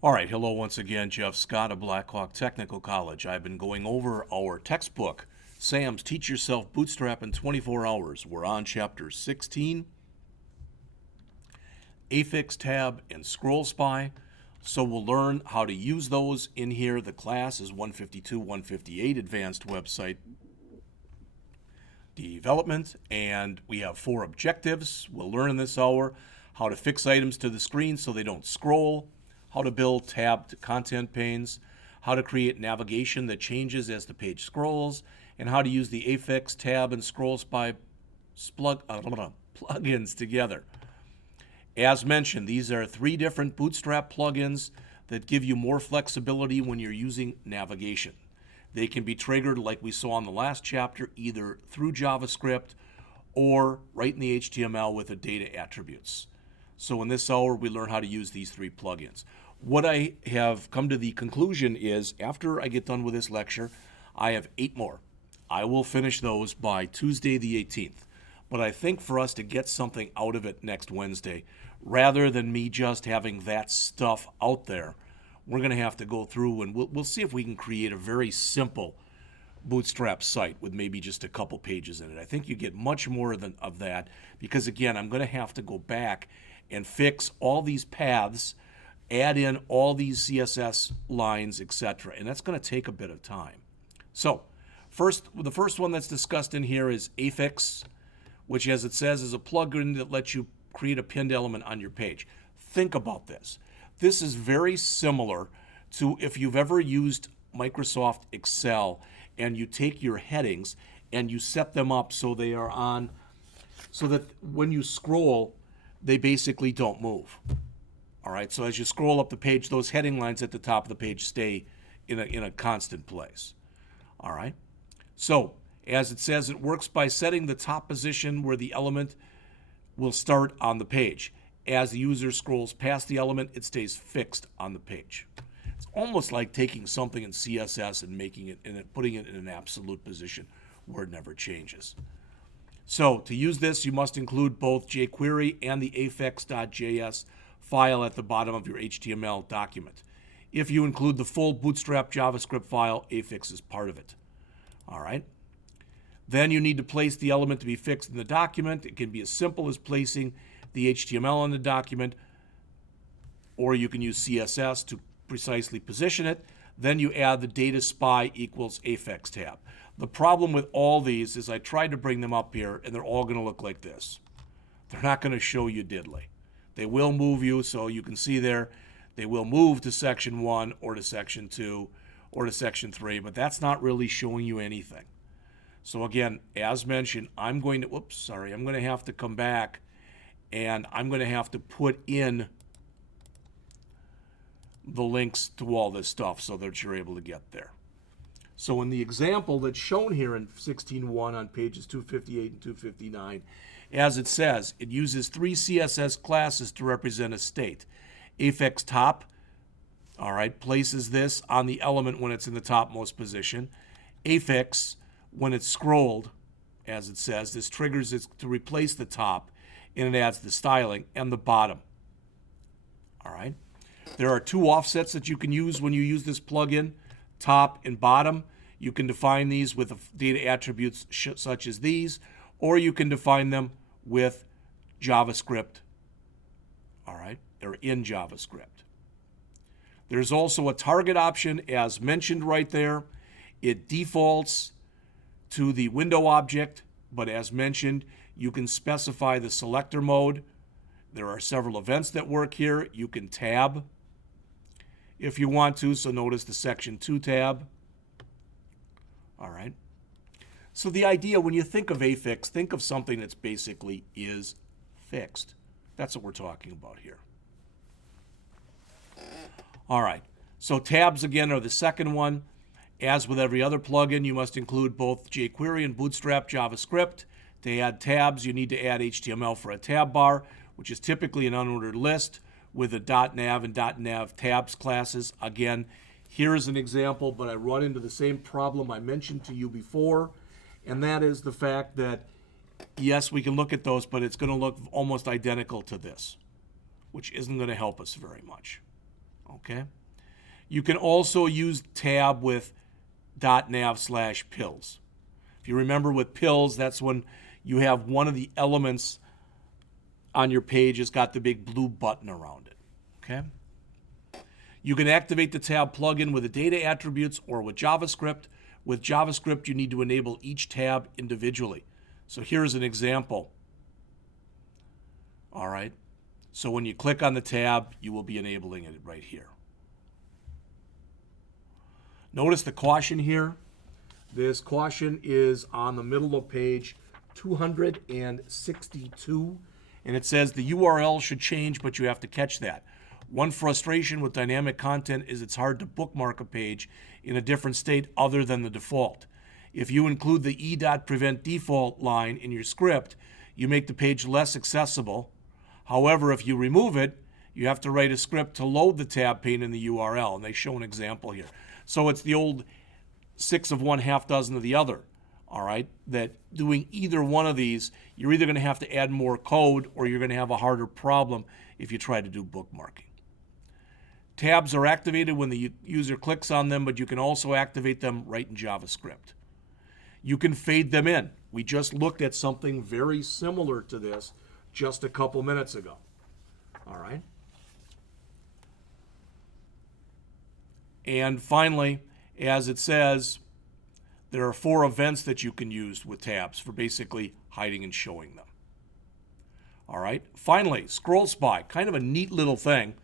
All right, hello once again, Jeff Scott of Blackhawk Technical College. I've been going over our textbook, Sam's Teach Yourself Bootstrap in 24 Hours. We're on Chapter 16, Affix Tab and Scroll Spy. So we'll learn how to use those in here. The class is 152, 158 Advanced Website Development, and we have 4 objectives. We'll learn in this hour how to fix items to the screen so they don't scroll, how to build tabbed content panes, how to create navigation that changes as the page scrolls, and how to use the Affix Tab and Scroll Spy plugins together. As mentioned, these are 3 different Bootstrap plugins that give you more flexibility when you're using navigation. They can be triggered, like we saw in the last chapter, either through JavaScript or right in the HTML with the data attributes. So in this hour, we learn how to use these 3 plugins. What I have come to the conclusion is, after I get done with this lecture, I have 8 more. I will finish those by Tuesday the 18th. But I think for us to get something out of it next Wednesday, rather than me just having that stuff out there, we're going to have to go through and we'll see if we can create a very simple Bootstrap site with maybe just a couple pages in it. I think you get much more of that because, again, I'm going to have to go back and fix all these paths, add in all these CSS lines, etc. And that's going to take a bit of time. So the first one that's discussed in here is Affix, which, as it says, is a plugin that lets you create a pinned element on your page. Think about this. This is very similar to if you've ever used Microsoft Excel and you take your headings and you set them up so they are on, so that when you scroll, they basically don't move. All right, so as you scroll up the page, those heading lines at the top of the page stay in a constant place. All right, so as it says, it works by setting the top position where the element will start on the page. As the user scrolls past the element, it stays fixed on the page. It's almost like taking something in CSS and making it and putting it in an absolute position where it never changes. So to use this, you must include both jQuery and the affix.js file at the bottom of your HTML document. If you include the full Bootstrap JavaScript file, Affix is part of it. All right. Then you need to place the element to be fixed in the document. It can be as simple as placing the HTML on the document, or you can use CSS to precisely position it. Then you add the data spy equals affix tab. The problem with all these is I tried to bring them up here, and they're all going to look like this. They're not going to show you diddly. They will move you, so you can see there, they will move to section 1 or to section 2 or to section 3, but that's not really showing you anything. So again, as mentioned, I'm going to have to come back and I'm going to have to put in the links to all this stuff so that you're able to get there. So in the example that's shown here in 16.1 on pages 258 and 259, as it says, it uses 3 CSS classes to represent a state. Affix top, all right, places this on the element when it's in the topmost position. Affix, when it's scrolled, as it says, this triggers it to replace the top, and it adds the styling and the bottom. All right. There are 2 offsets that you can use when you use this plugin, top and bottom. You can define these with data attributes such as these, or you can define them with JavaScript. All right. They're in JavaScript. There's also a target option, as mentioned right there. It defaults to the window object, but as mentioned, you can specify the selector mode. There are several events that work here. You can tab if you want to, so notice the section 2 tab. All right. So the idea, when you think of affix, think of something that's basically is fixed. That's what we're talking about here. All right. So tabs, again, are the second one. As with every other plugin, you must include both jQuery and Bootstrap JavaScript. To add tabs, you need to add HTML for a tab bar, which is typically an unordered list with the Dot Nav and Dot Nav tabs classes. Again, here is an example, but I run into the same problem I mentioned to you before, and that is the fact that, yes, we can look at those, but it's going to look almost identical to this, which isn't going to help us very much. Okay. You can also use tab with .nav/pills. If you remember with pills, that's when you have one of the elements on your page has got the big blue button around it. Okay. You can activate the tab plugin with the data attributes or with JavaScript. With JavaScript, you need to enable each tab individually. So here's an example. All right. So when you click on the tab, you will be enabling it right here. Notice the caution here. This caution is on the middle of page 262, and it says the URL should change, but you have to catch that. One frustration with dynamic content is it's hard to bookmark a page in a different state other than the default. If you include the e.prevent default line in your script, you make the page less accessible. However, if you remove it, you have to write a script to load the tab pane in the URL, and they show an example here. So it's the old 6 of one, half dozen of the other, all right? That doing either one of these, you're either going to have to add more code or you're going to have a harder problem if you try to do bookmarking. Tabs are activated when the user clicks on them, but you can also activate them right in JavaScript. You can fade them in. We just looked at something very similar to this just a couple minutes ago, all right? And finally, as it says, there are 4 events that you can use with tabs for basically hiding and showing them. All right. Finally, scroll spy, kind of a neat little thing.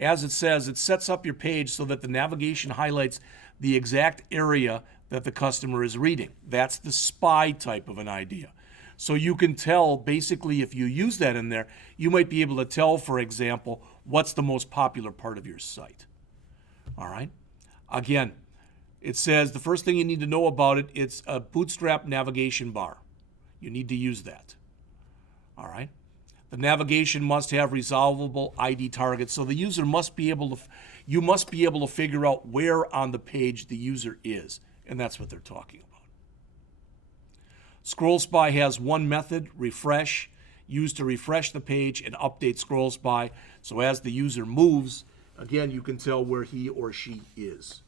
As it says, it sets up your page so that the navigation highlights the exact area that the customer is reading. That's the spy type of an idea. So you can tell, basically, if you use that in there, you might be able to tell, for example, what's the most popular part of your site. All right. Again, it says the first thing you need to know about it, it's a Bootstrap Navigation Bar. You need to use that. All right. The navigation must have resolvable ID targets, so the user must be able to, you must be able to figure out where on the page the user is, and that's what they're talking about. Scroll Spy has one method, refresh, used to refresh the page and update Scroll Spy, so as the user moves, again, you can tell where he or she is.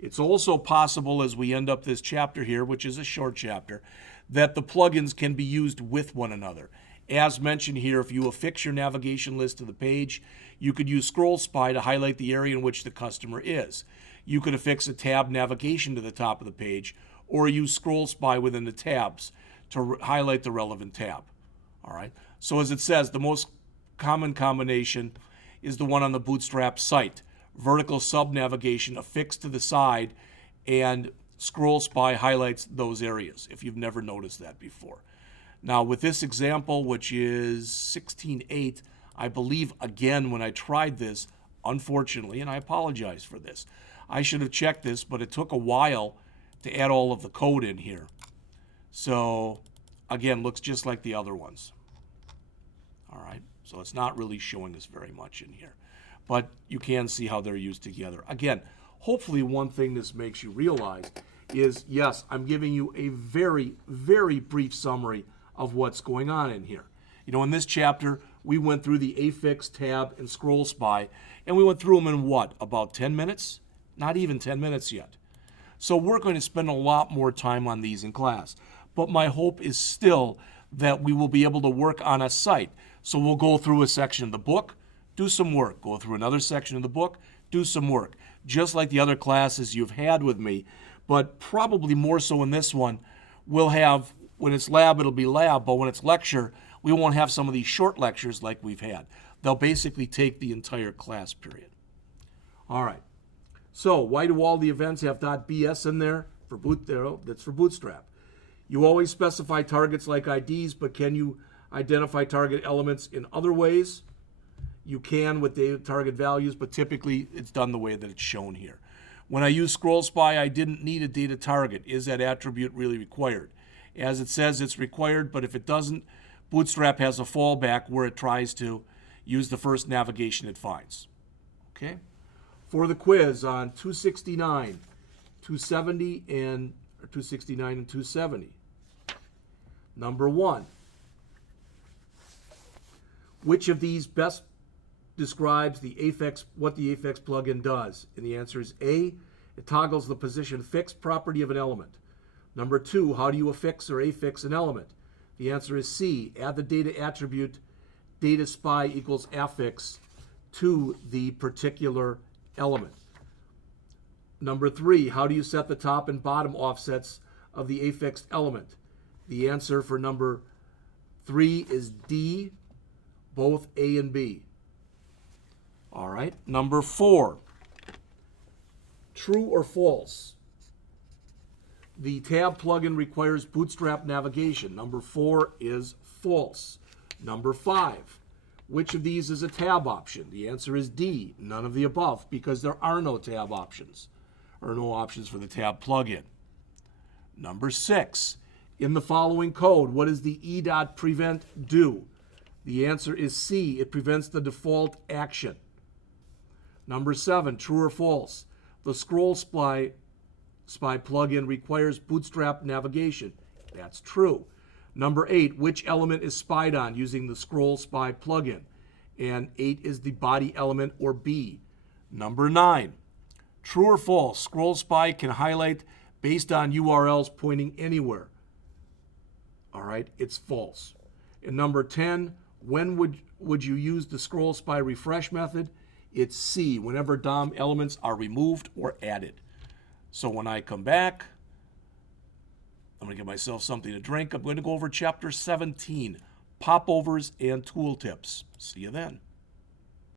It's also possible, as we end up this chapter here, which is a short chapter, that the plugins can be used with one another. As mentioned here, if you affix your navigation list to the page, you could use Scroll Spy to highlight the area in which the customer is. You could affix a tab navigation to the top of the page, or use Scroll Spy within the tabs to highlight the relevant tab. All right. So as it says, the most common combination is the one on the Bootstrap site. Vertical sub-navigation affixed to the side, and Scroll Spy highlights those areas, if you've never noticed that before. Now, with this example, which is 16.8, I believe, again, when I tried this, unfortunately, and I apologize for this, I should have checked this, but it took a while to add all of the code in here. So, again, looks just like the other ones. All right, so it's not really showing us very much in here. But you can see how they're used together. Again, hopefully one thing this makes you realize is, yes, I'm giving you a very, very brief summary of what's going on in here. You know, in this chapter, we went through the affix, tab, and Scroll Spy, and we went through them in what, about 10 minutes? Not even 10 minutes yet. So we're going to spend a lot more time on these in class. But my hope is still that we will be able to work on a site. So we'll go through a section of the book, do some work, go through another section of the book, do some work, just like the other classes you've had with me, but probably more so in this one. We'll have, when it's lab, it'll be lab, but when it's lecture, we won't have some of these short lectures like we've had. They'll basically take the entire class period. All right. So why do all the events have .bs in there? That's for Bootstrap. You always specify targets like IDs, but can you identify target elements in other ways? You can with the target values, but typically it's done the way that it's shown here. When I use Scroll Spy, I didn't need a data target. Is that attribute really required? As it says, it's required, but if it doesn't, Bootstrap has a fallback where it tries to use the first navigation it finds. Okay? For the quiz on 269, 270, and 269 and 270. Number 1. Which of these best describes what the Affix plugin does? And the answer is A, it toggles the position fixed property of an element. Number 2, how do you affix or affix an element? The answer is C, add the data attribute data spy equals affix to the particular element. Number 3, how do you set the top and bottom offsets of the affixed element? The answer for number 3 is D, both A and B. All right, number 4, true or false? The tab plugin requires Bootstrap navigation. Number 4 is false. Number 5, which of these is a tab option? The answer is D, none of the above, because there are no tab options, or no options for the tab plugin. Number 6, in the following code, what does the e.prevent do? The answer is C, it prevents the default action. Number 7, true or false? The Scroll Spy plugin requires Bootstrap navigation. That's true. Number 8, which element is spied on using the Scroll Spy plugin? And 8 is the body element, or B. Number 9, true or false? Scroll Spy can highlight based on URLs pointing anywhere. All right, it's false. And number 10, when would you use the Scroll Spy refresh method? It's C, whenever DOM elements are removed or added. So when I come back, I'm going to give myself something to drink. I'm going to go over Chapter 17, popovers and tooltips. See you then.